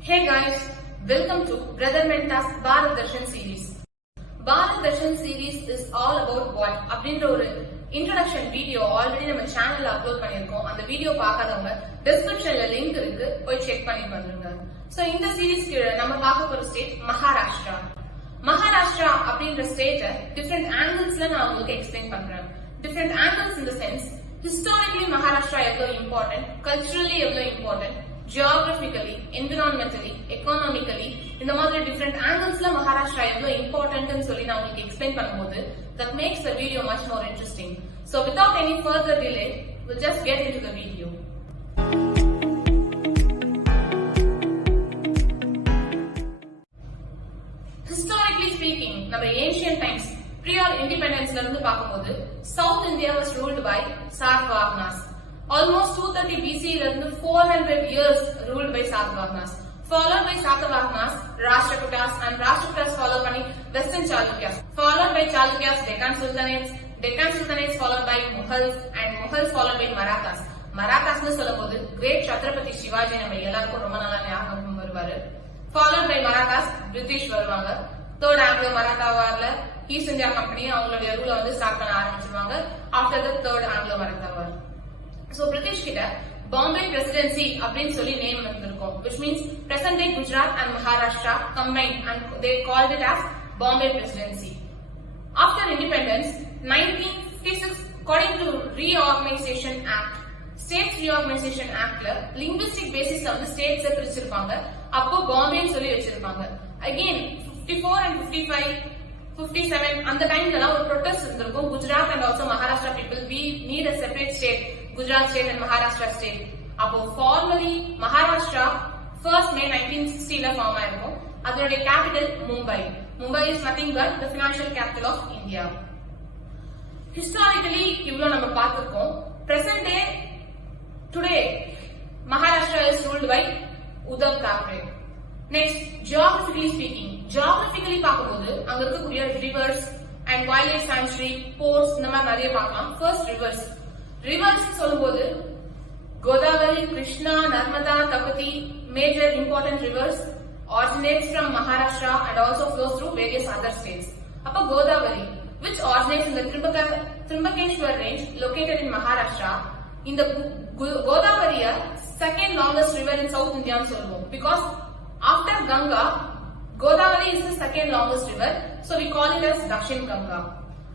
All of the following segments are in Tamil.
Hey guys, welcome to Brother Menta's Bharat Darshan series. Bharat Darshan series is all about what? அப்படின்ற ஒரு introduction video already நம்ம சேனல்ல அப்லோட் பண்ணிருக்கோம். அந்த வீடியோ பார்க்காதவங்க டிஸ்கிரிப்ஷன்ல லிங்க் இருக்கு, போய் செக் பண்ணி வந்துருங்க. சோ இந்த சீரிஸ் கீழ நம்ம பார்க்க போற ஸ்டேட் மகாராஷ்டிரா. மகாராஷ்டிரா அப்படின்ற ஸ்டேட்டை டிஃபரெண்ட் ஆங்கிள்ஸ்ல நான் உங்களுக்கு எக்ஸ்பிளைன் பண்றேன். Different angles in the sense historically Maharashtra எவ்வளவு இம்பார்ட்டன்ட், கல்ச்சுரலி எவ்வளவு இம்பார்ட்டன்ட், ஜியோகிராபிக்கலி, என்விரான்மெண்டலி, எக்கனாமிக்கலி இந்த மாதிரி டிஃபரெண்ட் ஆங்கிள்ஸ்ல மகாராஷ்டிரா எவ்வளவு இம்பார்ட்டன்ட்னு சொல்லி நான் உங்களுக்கு எக்ஸ்பிளைன் பண்ணும்போது that makes the video much more interesting. So without any further delay, we'll just get into the video. Historically speaking, நம்ம ancient times pre-or independenceல இருந்து பார்க்கும்போது South India was ruled by Satavahanas. Almost 230 BC ல இருந்து 400 years ruled by Satavahanas. Followed by Satavahanas, Rashtrakutas, and Rashtrakutas followed by Western Chalukyas. Followed by Chalukyas, Deccan Sultanates followed by Mughals, and Mughals followed by Marathas. Marathas nu சொல்லும்போது Great Chhatrapati Shivaji நம்ம எல்லாருக்கும் ரொம்ப நாளா ஞாபகம் வருவாரு. Followed by Marathas, British வருவாங்க. Third Anglo-Maratha Warல East India Company அவங்களுடைய ரூலை வந்து ஸ்டார்ட் பண்ண ஆரம்பிச்சிருவாங்க. After the Third Anglo-Maratha War. So British கிட்ட Bombay Presidency அப்படின்னு சொல்லி நேம் வந்திருக்கும், which means present day Gujarat and Maharashtra combined, and they called it as Bombay Presidency. After independence, 1956, according to Reorganization Act, States Reorganization Actல linguistic basisல வந்து states பிரிச்சிருப்பாங்க. அப்போ பாம்பேன்னு சொல்லி வச்சிருப்பாங்க. Again 54 and 55, 57 அந்த டைம்ல ஒரு protest இருந்திருக்கும். Gujarat and also Maharashtra people, we need a separate state, Gujarat state and Maharashtra state. அப்போ formally Maharashtra 1st May 1960 ல ஃபார்ம் ஆயிருக்கும். அதோட capital Mumbai. Mumbai is nothing but the financial capital of India. Historically இவ்வளவு நம்ம பார்த்திருக்கோம். Present day today Maharashtra is ruled by Uddhav Thackeray. Next, geographically speaking, geographically பார்க்கும்போது அங்க இருக்கக்கூடிய rivers and wildlife sanctuary, ports இந்த மாதிரி நிறைய பார்க்கலாம். First rivers சொல்லும்போது Godavari, Krishna, Narmada, Tapati, major important rivers originates from Maharashtra and also flows through various other states. அப்ப Godavari, which originates in the Trimbakeshwar range located in Maharashtra. இந்த Godavari second longest river in South India னு சொல்லுவோம். Because after Ganga, Godavari is the second longest river, so we call it as Dakshin Ganga.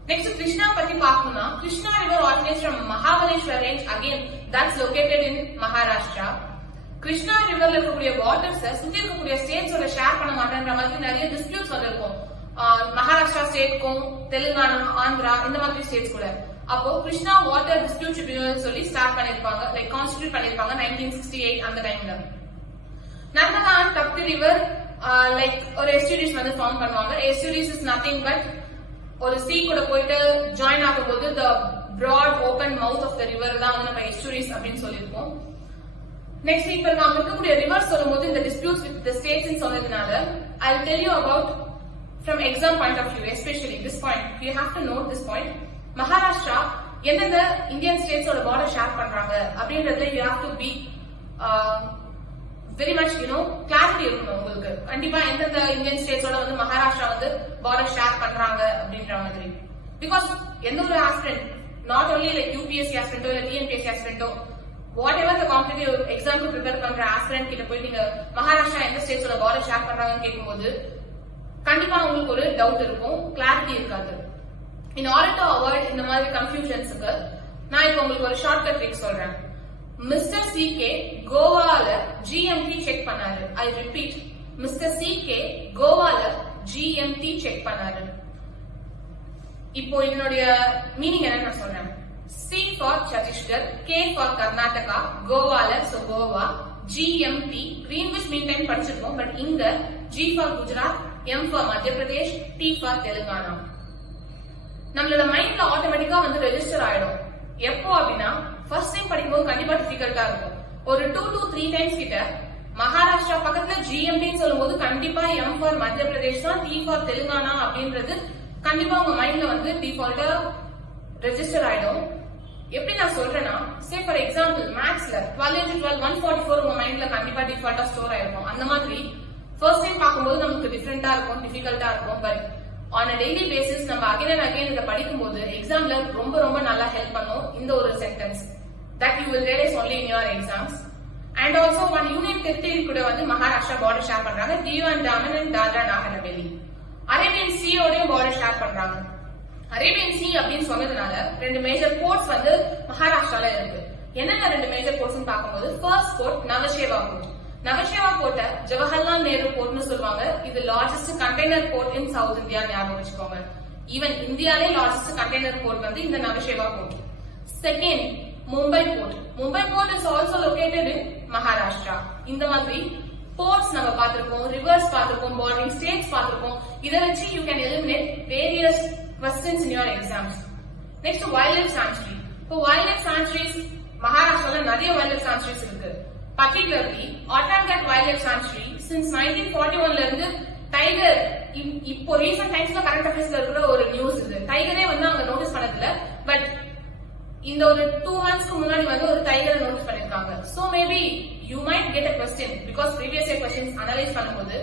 Next, Krishna பத்தி பார்க்கணும்னா Krishna river originates from Mahabaleshwar range, again that's located in Maharashtra. Krishna riverல இருக்கக்கூடிய வாட்டர்ஸ் சுத்தி இருக்கக்கூடிய ஸ்டேட்ஸோட ஷேர் பண்ண மாட்டேன்ற மாதிரி நிறைய டிஸ்பியூட்ஸ் வந்திருக்கும். மகாராஷ்டிரா ஸ்டேட்க்கும் தெலுங்கானா, ஆந்திரா இந்த மாதிரி ஸ்டேட்ஸ் கூட. அப்போ கிருஷ்ணா வாட்டர் டிஸ்பியூட் ட்ரிபியூனல் சொல்லி ஸ்டார்ட் பண்ணிருப்பாங்க, லைக் கான்ஸ்டிடியூட் பண்ணிருப்பாங்க 1968 அந்த டைம்ல. Narmada and Tapti river like ஒரு எஸ்டிடிஸ் வந்து ஃபார்ம் பண்ணுவாங்க. எஸ்டிடிஸ் இஸ் நத்திங் பட் ஒரு சீ கூட போயிட்டு ஜாயின் ஆகும்போது the broad open mouth of the river தான் வந்து நம்ம எஸ்டிடிஸ் அப்படின்னு சொல்லியிருக்கோம். நெக்ஸ்ட் இப்ப நாம இருக்கக்கூடிய ரிவர் சொல்லும்போது இந்த டிஸ்பியூட்ஸ் வித் த ஸ்டேட்ஸ் சொன்னதுனால I will tell you about from exam point of view, especially this point you have to note this point. Maharashtra எந்தெந்த இந்தியன் ஸ்டேட்ஸோட பார்டர் ஷேர் பண்றாங்க அப்படின்றதுல you have to be very much clarity இருக்கணும் உங்களுக்கு. கண்டிப்பா எந்தெந்த இந்தியன் ஸ்டேட்ஸோட வந்து மகாராஷ்டிரா வந்து பார்டர் ஷேர் பண்றாங்க அப்படின்ற மாதிரி. பிகாஸ் எந்த ஒரு aspirant, not only like UPSC ஆஸ்பிரண்டோ இல்ல TNPSC ஆஸ்பிரண்டோ, வாட் எவர் த காம்படிட்டிவ் எக்ஸாம்க்கு ப்ரிப்பேர் பண்ற ஆஸ்பிரண்ட் கிட்ட போய் நீங்க மகாராஷ்டிரா எந்த ஸ்டேட்ஸோட பார்டர் ஷேர் பண்றாங்கன்னு கேட்கும்போது கண்டிப்பா உங்களுக்கு ஒரு டவுட் இருக்கும், கிளாரிட்டி இருக்காது. In order to avoid இந்த மாதிரி கன்ஃபியூஷன்ஸ்க்கு நான் இப்ப உங்களுக்கு ஒரு ஷார்ட்கட் ட்ரிக் சொல்றேன். மிஸ்டர் CK கோவால GMT செக் பண்ணாரு. ஐ ரிப்பீட், மிஸ்டர் CK கோவால GMT செக் பண்ணாரு. இப்போ இதனுடைய மீனிங் என்ன நான் சொல்றேன். C for Chhattisgarh, K for Karnataka, கோவால so Goa, GMT Greenwich mean time படிச்சிருக்கோம், பட் இங்க G for Gujarat, M for Madhya Pradesh, T for Telangana. நம்மளோட மைண்ட்ல ஆட்டோமேட்டிக்கா வந்து ரெஜிஸ்டர் ஆயிடும். எப்போ அப்படின்னா ஃபர்ஸ்ட் டைம் படிக்கும்போது கண்டிப்பா டிஃபிகல்ட்டா இருக்கும். ஒரு 2 to 3 டைம்ஸ் கிட்ட மகாராஷ்டிரா பக்கத்துல GMTன்னு சொல்லும்போது கண்டிப்பா M for மத்திய பிரதேஷ் தான், T for தெலுங்கானா அப்படின்றது கண்டிப்பா உங்க மைண்ட்ல வந்து டிஃபால்ட்டா ரெஜிஸ்டர் ஆயிடும். எப்படி நான் சொல்றேன்னா, சே ஃபார் எக்ஸாம்பிள் மேத்ஸ்ல 12 into 12 144 உங்க மைண்ட்ல கண்டிப்பா டிஃபால்ட்டா ஸ்டோர் ஆயிருக்கும். அந்த மாதிரி ஃபர்ஸ்ட் டைம் பார்க்கும்போது நமக்கு டிஃபரெண்டா இருக்கும், டிஃபிகல்ட்டா இருக்கும். But on a daily basis நம்ம அகைன் அண்ட் அகைன் இதை படிக்கும்போது எக்ஸாம்ல ரொம்ப ரொம்ப நல்லா ஹெல்ப் பண்ணும் இந்த ஒரு sentence that you will realise only in your exams. And also one union territory கூட வந்து மகாராஷ்டிரா பார்டர் ஷேர் பண்றாங்க. Diu and Daman and Dadra Nagar Haveli. Arabian சீயோடய பார்டர் ஷேர் பண்றாங்க. அரேபியன் சி அப்படின்னு சொன்னதுனால 2 மேஜர் போர்ட்ஸ் வந்து மகாராஷ்டிரால இருக்கு. என்னென்ன 2 மேஜர் போர்ட்ஸ் பார்க்கும்போது, first port Nhava Sheva port. Nhava Sheva போர்ட்ட ஜவஹர்லால் நேரு போர்ட்னு சொல்லுவாங்க. இது largest container port in south India, ஞாபகம் வச்சுக்கோங்க. ஈவன் இந்தியாலே லார்ஜஸ்ட் கண்டெய்னர் போர்ட் வந்து இந்த Nhava Sheva port. Second Mumbai port. Mumbai port is also located in Maharashtra. இந்த மாதிரி போர்ட்ஸ் நம்ம பார்த்திருக்கோம், ரிவர்ஸ் பார்த்திருக்கோம், பார்டரிங் ஸ்டேட்ஸ் பார்த்திருக்கோம். இதை வச்சு you can eliminate various questions in your exams. Next, wildlife sanctuary. இப்போ wildlife sanctuaries மகாராஷ்டிரால நிறைய wildlife sanctuaries இருக்கு. Particularly, Ottagat Wildlife Sanctuary since 1941ல இருந்து டைகர், இப்போ ரீசன்ட் டைம்ஸ்ல கரண்ட் அஃபேர்ஸ்ல இருக்கிற ஒரு நியூஸ் இது. டைகரே வந்து அவங்க நோட்டீஸ் பண்ணதில்ல, பட் இந்த ஒரு 2 monthsக்கு முன்னாடி வந்து ஒரு டைகரை நோட்டீஸ் பண்ணிருக்காங்க. So maybe you might get a question because previous year questions analyze பண்ணும்போது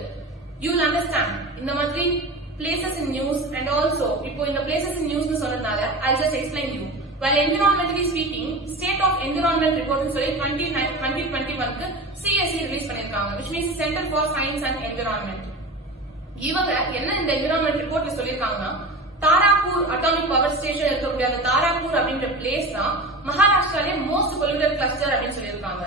you will understand இந்த மாதிரி places in news and also இப்போ இந்த places in news னு சொன்னதால I'll just explain you. While environmentally speaking, state of environment report னு சொல்லி 2021க்கு CSE ரிலீஸ் பண்ணிருக்காங்க, which means Center for Science and Environment. இவங்க என்ன இந்த environment ரிப்போர்ட்ல சொல்லிருக்காங்கன்னா, தாராப்பூர் அட்டாமிக் பவர் ஸ்டேஷன் இருக்கக்கூடிய அந்த தாராப்பூர் அப்படின்ற பிளேஸ் தான் மகாராஷ்டிராலே மோஸ்ட் பொல்யூட்டட் கிளஸ்டர் அப்படின்னு சொல்லியிருக்காங்க.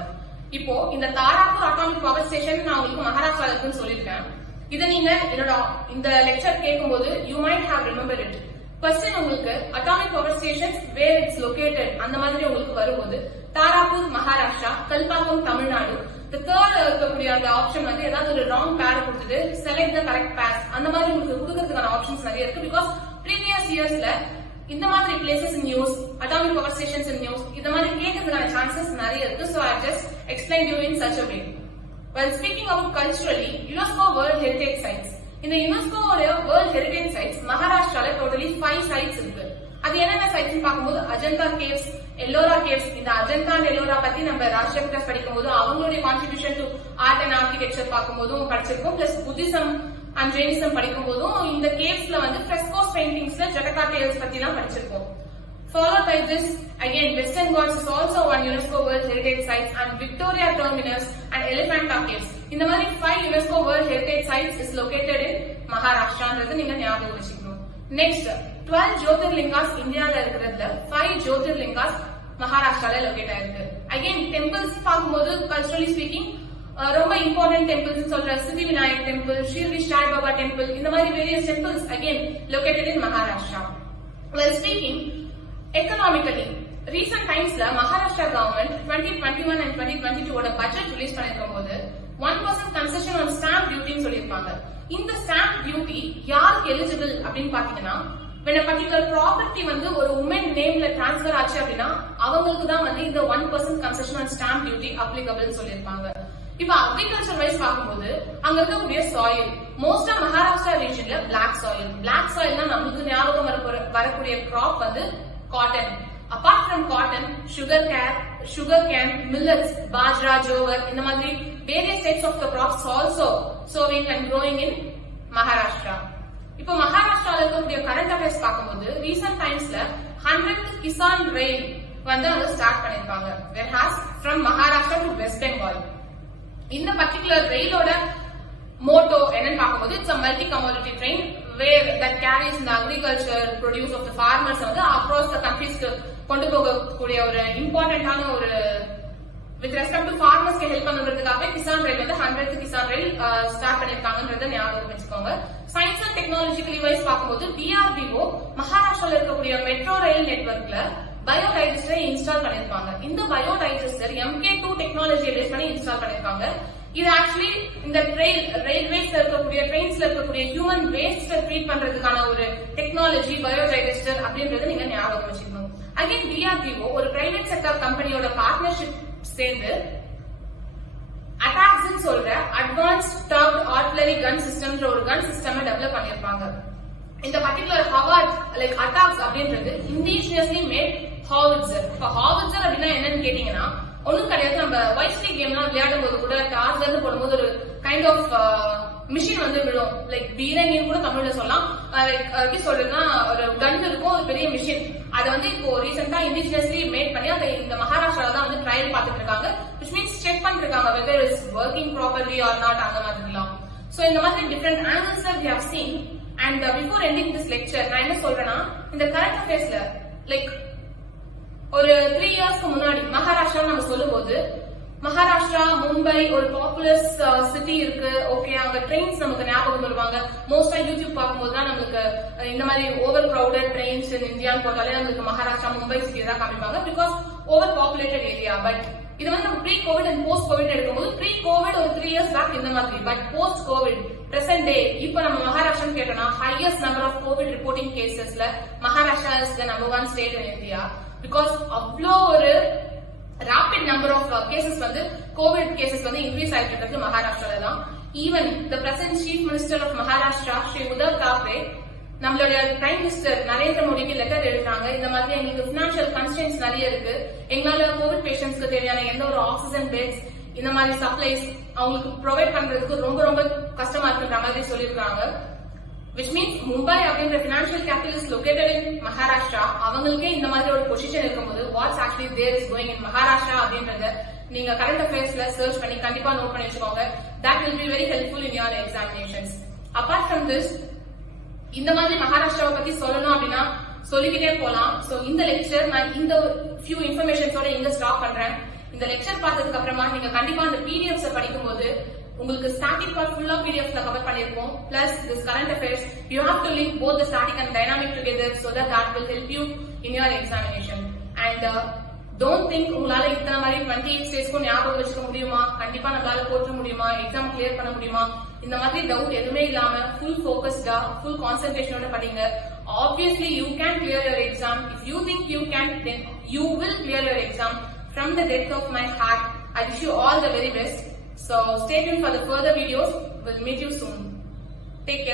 இப்போ இந்த தாராப்பூர் அட்டாமிக் பவர் ஸ்டேஷன் நான் உங்களுக்கு மகாராஷ்டிரால இருக்குன்னு சொல்லியிருக்கேன். இதை நீங்க என்னோட இந்த லெக்சர் கேட்கும்போது you might have remember it. Question உங்களுக்கு atomic power stations where it's located அந்த மாதிரி உங்களுக்கு வரும்போது தாராப்பூர் மகாராஷ்டிரா, கல்பாக்கம் தமிழ்நாடு, the third இருக்கக்கூடிய அந்த ஆப்ஷன் வந்து ஏதாவது ஒரு ராங் பேர் கொடுத்துட்டு செலக்ட் த கரெக்ட் பேர் அந்த மாதிரி உங்களுக்கு கொடுக்கறதுக்கான ஆப்ஷன்ஸ் நிறைய இருக்கு. பிகாஸ் ப்ரீவியஸ் இயர்ஸ்ல இந்த மாதிரி places in news, atomic power stations in news இந்த மாதிரி கேட்கறதுக்கான சான்சஸ் நிறைய இருக்கு. So I just explained you in such a way. While speaking about culturally, UNESCO World Heritage Sites. இந்த UNESCO World Heritage Sites மகாராஷ்டிரால டோட்டலி 5 sites இருக்கு. அது என்னென்ன sites பார்க்கும்போது அஜந்தா கேவ்ஸ், எல்லோரா கேவ்ஸ். இந்த அஜந்தா அண்ட் எல்லோரா பத்தி நம்ம ராஷ்டிரிய கிளாஸ் படிக்கும்போது அவங்களுடைய contribution to art and architecture பார்க்கும்போதும் படிச்சிருக்கோம். பிளஸ் புத்திசம் அண்ட் ஜெயினிசம் படிக்கும் போதும் இந்த கேவ்ஸ்ல வந்து ஃப்ரெஸ்கோஸ் பெயிண்டிங்ஸ்ல ஜட்டகா கேவ்ஸ் பத்தி தான் படிச்சிருக்கோம். Followed by this, again, Western Ghats is also one UNESCO World Heritage Sites and Victoria Terminus and Elephanta Caves. இந்த மாதிரி 5 UNESCO World Heritage Sites is located in Maharashtra. நீங்க ஞாபகம் வச்சுக்கணும். Next, 12 Jyotirlingas இந்தியால இருக்கிறதுல 5 Jyotirlingas மகாராஷ்டிரால லொகேட் ஆயிருக்கு. Again, temples பார்க்கும்போது culturally speaking ரொம்ப இம்பார்ட்டன்ட் டெம்பிள்ஸ் சொல்ற சித்தி விநாயக் டெம்பிள், ஷீர்டி சாய் பாபா டெம்பிள், இந்த மாதிரி various temples again located in Maharashtra. While speaking economically, recent timesல மகாராஷ்டிரா கவர்மெண்ட் 2021 and 2022 ஓட பட்ஜெட் ரிலீஸ் பண்ணிருக்கும் போது 1% கன்செஷன் ஆன் ஸ்டாம்ப் டியூட்டின்னு சொல்லியிருப்பாங்க. இந்த ஸ்டாம்ப் டியூட்டி யாருக்கு எலிஜிபிள் அப்படின்னு பாத்தீங்கன்னா, when a particular property வந்து ஒரு உமன் நேம்ல டிரான்ஸ்பர் ஆச்சு அப்படின்னா அவங்களுக்கு தான் வந்து இந்த 1% concession on stamp duty applicable சொல்லியிருப்பாங்க. இப்ப அக்ரிகல்ச்சர் வைஸ் பார்க்கும்போது அங்க இருக்கக்கூடிய சாயில் மோஸ்டா மகாராஷ்டிரா ரீஜன்ல பிளாக் சாயில். பிளாக் சாயில் தான் நமக்கு ஞாபகம் வரக்கூடிய கிராப் வந்து cotton. Apart from cotton, sugar cane, millets, bajra, jowar, in the மாதிரி various types of the crops also sowing and growing in Maharashtra. இப்போ மகாராஷ்டிரால இருக்கக்கூடிய கரண்ட் அஃபேர்ஸ் பார்க்கும்போது ரீசன்ட் டைம்ஸ்ல 100th கிசான் ரயில் வந்து அவங்க ஸ்டார்ட் பண்ணிருக்காங்க. That has from Maharashtra to West Bengal. இந்த பர்டிகுலர் ரயிலோட மோட்டோ என்னன்னு பார்க்கும்போது it's a multi commodity train where that carries the agriculture produce of the farmers வந்து across the countries கொண்டு போகக்கூடிய ஒரு இம்பார்ட்டன்டான ஒரு வித் ரெஸ்பெக்ட் டு ஃபார்மர்ஸ்க்கு ஹெல்ப் பண்றதுக்காக கிசான் ரயில் வந்து 100th கிசான் ரயில் ஸ்டார்ட் பண்ணிருக்காங்கன்றத ஞாபகம் வச்சுக்கோங்க. சயின்ஸ் அண்ட் டெக்னாலஜிக்கலி வைஸ் பார்க்கும்போது DRDO மகாராஷ்டிரால இருக்கக்கூடிய மெட்ரோ ரயில் நெட்வொர்க்ல பயோடைஜஸ்டரை இன்ஸ்டால் பண்ணிருப்பாங்க. இந்த பயோடைஜஸ்டர் MK2 டெக்னாலஜியை பேஸ் பண்ணி இன்ஸ்டால் பண்ணிருக்காங்க. இது ஆக்சுவலி இந்த ரயில்வேஸ்ல இருக்கக்கூடிய ட்ரெயின்ஸ்ல இருக்கக்கூடிய ஹியூமன் வேஸ்ட் ட்ரீட் பண்றதுக்கான ஒரு டெக்னாலஜி பயோடைஜஸ்டர் அப்படின்றது நீங்க ஞாபகம் வச்சுக்கணும். அகைன் DRDO ஒரு பிரைவேட் செக்டர் கம்பெனியோட பார்ட்னர்ஷிப் சேர்ந்து அட்டாக்ஸ் சொல்ற அட்வான்ஸ்ட் டர்வ்ட் ஆர்ட்டிலரி கன் சிஸ்டம்ன்ற ஒரு கன் சிஸ்டம் டெவலப் பண்ணிருப்பாங்க. இந்த பர்டிகுலர் ஹவார்ட் லைக் அட்டாக்ஸ் அப்படின்றது இண்டிஜினியஸ்லி மேட் ஹாவிட்சர். இப்ப ஹாவிட்சர் அப்படின்னா என்னன்னு கேட்டீங்கன்னா ஒண்ணும் கிடையாது. நம்ம வைஸ்லி கேம்லாம் விளையாடும் போது கூட டார்ச்ல இருந்து போடும்போது ஒரு கைண்ட் ஆஃப் மிஷின் வந்து விழும். லைக் பீரங்கின்னு கூட தமிழ்ல சொல்லலாம். எப்படி சொல்றதுன்னா ஒரு கன் இருக்கும், ஒரு பெரிய மிஷின். அதை வந்து இப்போ ரீசெண்டா இண்டிஜினஸ்லி மேட் பண்ணி அதை இந்த மகாராஷ்டிரால தான் வந்து ட்ரையல் பார்த்துட்டு இருக்காங்க. விச் மீன்ஸ் செக் பண்ணிட்டு இருக்காங்க whether is working properly or not, அந்த மாதிரிலாம். சோ இந்த மாதிரி different angles we have seen. And before ending this lecture நான் என்ன சொல்றேன்னா, இந்த கரண்ட் அஃபேர்ஸ்ல லைக் ஒரு 3 இயர்ஸ்க்கு முன்னாடி மகாராஷ்டிரா நம்ம சொல்லும் போது மகாராஷ்டிரா, மும்பை ஒரு பாப்புலர் சிட்டி இருக்கு. ஓகே, அங்க ட்ரெயின்ஸ் நமக்கு ஞாபகம் வருவாங்க. மோஸ்டா யூடியூப் பார்க்கும்போது தான் நமக்கு இந்த மாதிரி ஓவர் கிரௌடட் ட்ரெயின்ஸ் இன் இந்தியான்னு போட்டாலே நமக்கு மகாராஷ்டிரா, மும்பை சிட்டி தான் காமிப்பாங்க. Because over populated area. But இது வந்து நம்ம pre covid and post covid எடுக்கும்போது ப்ரீ கோவிட் ஒரு 3 இயர்ஸ் பேக் இந்த மாதிரி. But post covid present day இப்ப நம்ம மகாராஷ்டிரா கேட்டோம்னா highest number of covid reporting கேசஸ்ல Maharashtra is the number 1 state in India. Because அவ்வளோ ஒரு ராபிட் நம்பர் ஆஃப் கேசஸ் வந்து கோவிட் கேசஸ் வந்து இன்க்ரீஸ் ஆயிட்டு இருக்கிறது மகாராஷ்டிரால தான். Even the present chief minister of Maharashtra Sri Uddhav Thackeray நம்மளுடைய பிரைம் மினிஸ்டர் நரேந்திர மோடிக்கு லெட்டர் எழுதுறாங்க. இந்த மாதிரி எங்களுக்கு பினான்சியல் கன்ஸ்ட்ரெயின்ஸ் நிறைய இருக்கு, எங்களால கோவிட் பேஷண்ட்ஸ்க்கு தேவையான எந்த ஒரு ஆக்சிஜன் பெட்ஸ் இந்த மாதிரி சப்ளைஸ் அவங்களுக்கு ப்ரொவைட் பண்றதுக்கு ரொம்ப ரொம்ப கஷ்டமா இருக்குன்ற மாதிரி சொல்லியிருக்காங்க. which means மும்பை அப்படின்ற financial capital is located in Maharashtra. அவங்களுக்கே இந்த மாதிரி ஒரு பொசிஷன் இருக்கும்போது what's actually there is going in Maharashtra அப்படின்றத நீங்க கரண்ட் அஃபேர்ஸ்ல சர்ச் பண்ணி கண்டிப்பா நோட் பண்ணி வச்சுக்கோங்க. that will be very helpful in your examinations. apart from this இந்த மாதிரி மகாராஷ்டிராவை பத்தி சொல்லணும் அப்படின்னா சொல்லிக்கிட்டே போலாம். சோ இந்த லெக்சர் நான் இந்த ஃபியூ இன்ஃபர்மேஷன்ஸோட இங்க ஸ்டாப் பண்றேன். இந்த லெக்சர் பார்த்ததுக்கு அப்புறமா நீங்க கண்டிப்பா அந்த பிடிஎஃப்ஸ் படிக்கும்போது உங்களுக்கு ஸ்டாட்டிக் பார்ட் ஃபுல்லா பிடிஎஃப்ல கவர் பண்ணிருக்கோம். Plus this current affairs you have to link both the static and dynamic together so that will help you in your examination. And don't think உங்களால இத்தனை மாதிரி 28 ஸ்டேஜ்க்கு ஞாபகம் வச்சுக்க முடியுமா, கண்டிப்பா நம்மளால போற்ற முடியுமா, எக்ஸாம் கிளியர் பண்ண முடியுமா, இந்த மாதிரி டவுட் எதுவுமே இல்லாம ஃபுல் ஃபோக்கஸ்டா ஃபுல் கான்சென்ட்ரேஷனோட படிங்க. Obviously you can clear your exam. If you think you can, then you will clear your exam. From the depth of my heart, I wish you all the very best. So stay tuned for the further videos. We'll meet you soon. Take care.